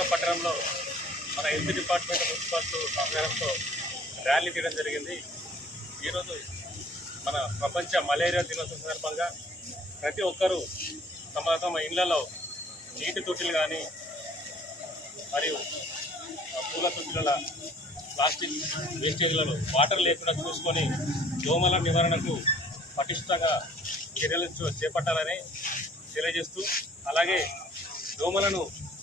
మార్కాపురం పట్టణంలో మన health department municipal సహకారంతో ర్యాలీ తీయడం జరిగింది. ఈరోజు మన ప్రపంచ మలేరియా దినోత్సవం సందర్భంగా ప్రతి ఒక్కరూ తమ తమ ఇళ్లలో నీటి తొట్టిలు కానీ మరియు పూల తొట్టిల ప్లాస్టిక్ వేస్టేజ్లలో వాటర్ లేకుండా చూసుకొని దోమల నివారణకు పటిష్టంగా చర్యలు చేపట్టాలని తెలియజేస్తూ, అలాగే దోమలను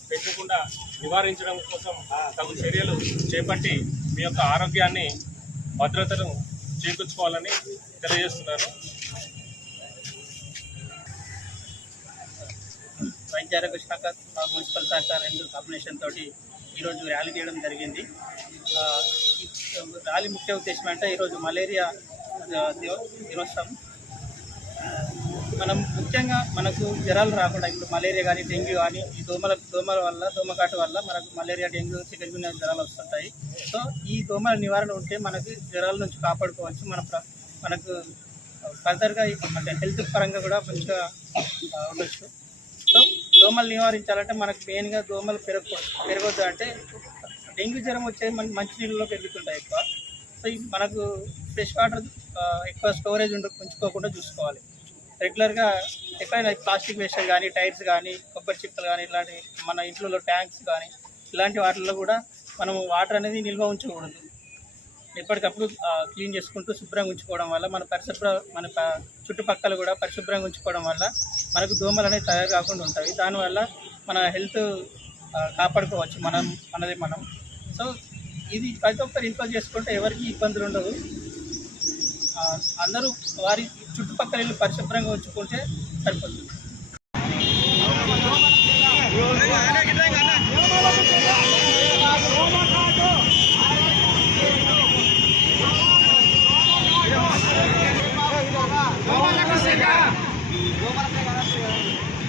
పెంచకుండా నివారించడం కోసం తగు చర్యలు చేపట్టి మీ యొక్క ఆరోగ్యాన్ని భద్రతను చేకూర్చుకోవాలని తెలియజేస్తున్నాను. వైద్య ఆరోగ్య శాఖ మున్సిపల్ సహకార రెండు కాంబినేషన్ తోటి ఈరోజు ర్యాలీ తీయడం జరిగింది. ఈ ర్యాలీ ముఖ్య ఉద్దేశం అంటే ఈరోజు మలేరియా దినోత్సవం. మనం ముఖ్యంగా మనకు జ్వరాలు రాకుండా, ఇప్పుడు మలేరియా కానీ డెంగ్యూ కానీ ఈ దోమల వల్ల దోమకాటు వల్ల మనకు మలేరియా, డెంగ్యూ, చికెన్గున్యా జ్వరాలు వస్తుంటాయి. సో ఈ దోమల నివారణ ఉంటే మనకు జ్వరాల నుంచి కాపాడుకోవచ్చు. మనకు ఫర్దర్గా అంటే హెల్త్ పరంగా కూడా మంచిగా ఉండొచ్చు. సో దోమలు నివారించాలంటే మనకు మెయిన్గా దోమలు పెరగొద్దు అంటే డెంగ్యూ జ్వరం వచ్చేది మనకి మంచినీళ్ళలో పెరుగుతుంటాయి ఎక్కువ. సో మనకు ఫ్రెష్ వాటర్ ఎక్కువ స్టోరేజ్ ఉంచుకోకుండా చూసుకోవాలి. రెగ్యులర్గా ఎక్కడైనా ప్లాస్టిక్ వేస్ట్ కానీ, టైర్స్ కానీ, కొబ్బరి చిప్పలు కానీ, ఇలాంటి మన ఇంట్లో ట్యాంక్స్ కానీ ఇలాంటి వాటిల్లో కూడా మనం వాటర్ అనేది నిల్వ ఉంచకూడదు. ఎప్పటికప్పుడు క్లీన్ చేసుకుంటూ శుభ్రంగా ఉంచుకోవడం వల్ల మన చుట్టుపక్కల కూడా పరిశుభ్రంగా ఉంచుకోవడం వల్ల మనకు దోమలు అనేవి తయారు కాకుండా ఉంటాయి. దానివల్ల మన హెల్త్ కాపాడుకోవచ్చు మనం. సో ఇది ప్రతి ఒక్కరు ఇంట్లో చేసుకుంటే ఎవరికి ఇబ్బందులు ఉండవు. అందరూ వారి చుట్టుపక్కల ఇల్లు పరిశుభ్రంగా ఉంచుకుంటే సరిపోతుంది.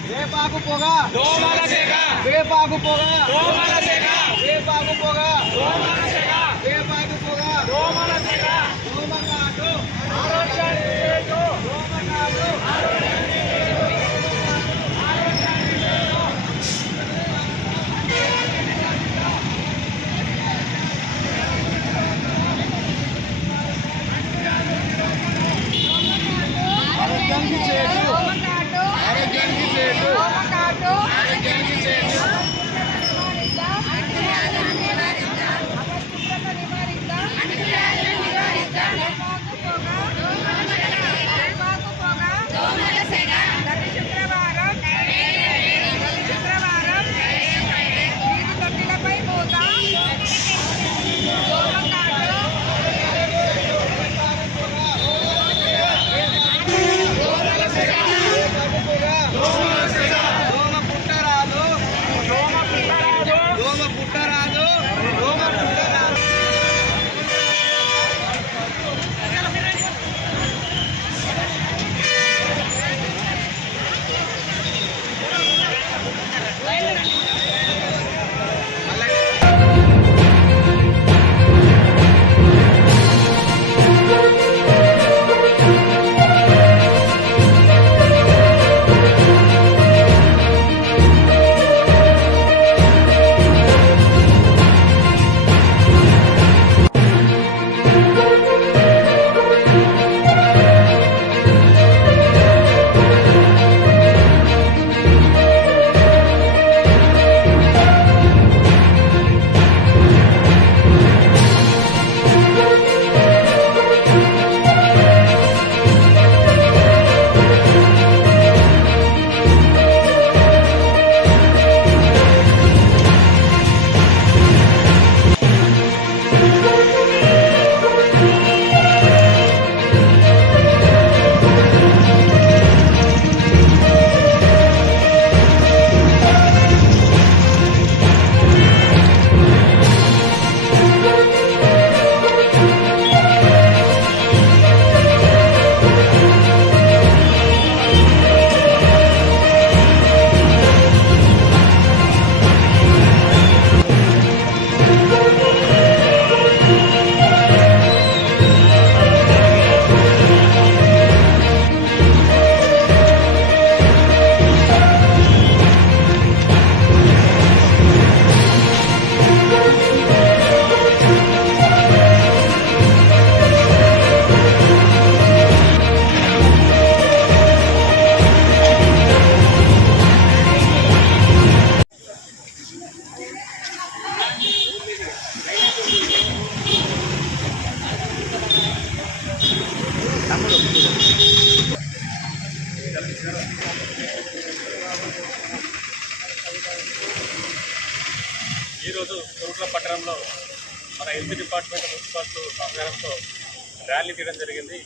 వేపాకు పొగ దోమల సెగ, వేపాకు పొగ దోమల సెగ, వేపాకు పొగ దోమల సెగ, వేపాకు పొగ దోమల సెగ, దోమకాటు ఆరోగ్యానికి చేటు, దోమకాటు ఆరోగ్యానికి చేటు, ఆరోగ్యానికి చేటు. ఆరోగ్యానికి చేటు, ఆరోగ్యానికి చేటు, ఆరోగ్యానికి చేటు. హెల్త్ డిపార్ట్మెంట్ మున్సిపల్ సహకారంతో ర్యాలీ తీయడం జరిగింది.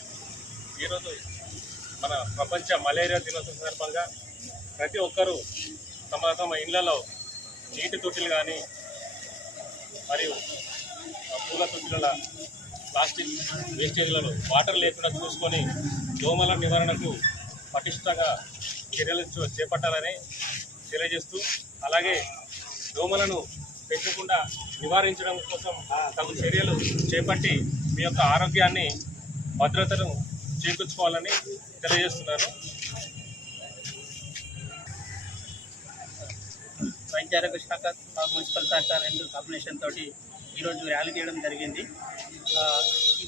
ఈరోజు మన ప్రపంచ మలేరియా దినోత్సవం సందర్భంగా ప్రతి ఒక్కరూ తమ తమ ఇళ్లలో నీటి తొట్టిలు కానీ మరియు పూల తొట్టిల ప్లాస్టిక్ వేస్టేజ్లలో వాటర్ లేకుండా చూసుకొని దోమల నివారణకు పటిష్టంగా చర్యలు చేపట్టాలని తెలియజేస్తూ, అలాగే దోమలను పెంచకుండా నివారించడం కోసం తగు చర్యలు చేపట్టి మీ యొక్క ఆరోగ్యాన్ని భద్రతను చేకూర్చుకోవాలని తెలియజేస్తున్నాను. వైద్య ఆరోగ్య శాఖ మున్సిపల్ శాఖ రెండు కాంబినేషన్ తోటి ఈరోజు ర్యాలీ చేయడం జరిగింది. ఈ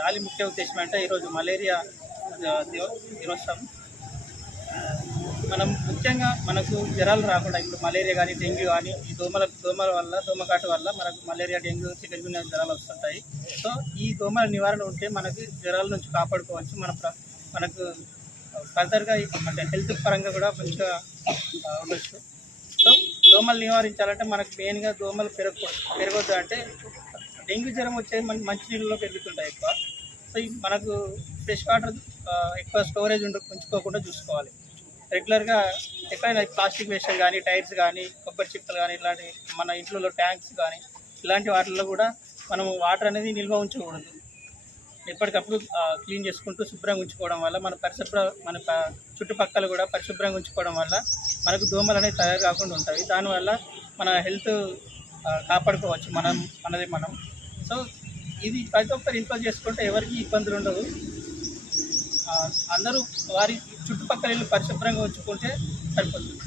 ర్యాలీ ముఖ్య ఉద్దేశం అంటే ఈరోజు మలేరియా దినోత్సవం. మనం ముఖ్యంగా మనకు జ్వరాలు రాకుండా ఇప్పుడు మలేరియా కానీ డెంగ్యూ కానీ ఈ దోమల వల్ల దోమకాటు వల్ల మనకు మలేరియా డెంగ్యూ చికెన్ గున్యా జ్వరాలు వస్తుంటాయి. సో ఈ దోమల నివారణ ఉంటే మనకు జ్వరాల నుంచి కాపాడుకోవచ్చు. మనకు ఫర్దర్గా అంటే హెల్త్ పరంగా కూడా మంచిగా ఉండొచ్చు. సో దోమలు నివారించాలంటే మనకు మెయిన్గా దోమలు పెరగొద్దు అంటే డెంగ్యూ జ్వరం వచ్చేది మంచి నీళ్ళలో పెరుగుతుంటాయి ఎక్కువ. సో మనకు ఫ్రెష్ వాటర్ ఎక్కువ స్టోరేజ్ ఉంచుకోకుండా చూసుకోవాలి. రెగ్యులర్గా ఎక్కడైనా ప్లాస్టిక్ వేస్టేజ్ కానీ టైర్స్ కానీ కొబ్బరి చిప్పలు కానీ ఇలాంటి మన ఇంట్లో ట్యాంక్స్ కానీ ఇలాంటి వాటిల్లో కూడా మనం వాటర్ అనేది నిల్వ ఉంచకూడదు. ఎప్పటికప్పుడు క్లీన్ చేసుకుంటూ శుభ్రంగా ఉంచుకోవడం వల్ల మన చుట్టుపక్కల కూడా పరిశుభ్రంగా ఉంచుకోవడం వల్ల మనకు దోమలు అనేవి తయారు కాకుండా ఉంటాయి. దానివల్ల మన హెల్త్ కాపాడుకోవచ్చు మనది మనం. సో ఇది ప్రతి ఒక్కరు ఇంట్లో చేసుకుంటే ఎవరికి ఇబ్బందులు ఉండవు. అందరూ వారి చుట్టుపక్కల ఇల్లు పరిశుభ్రంగా ఉంచుకుంటే సరిపోతుంది.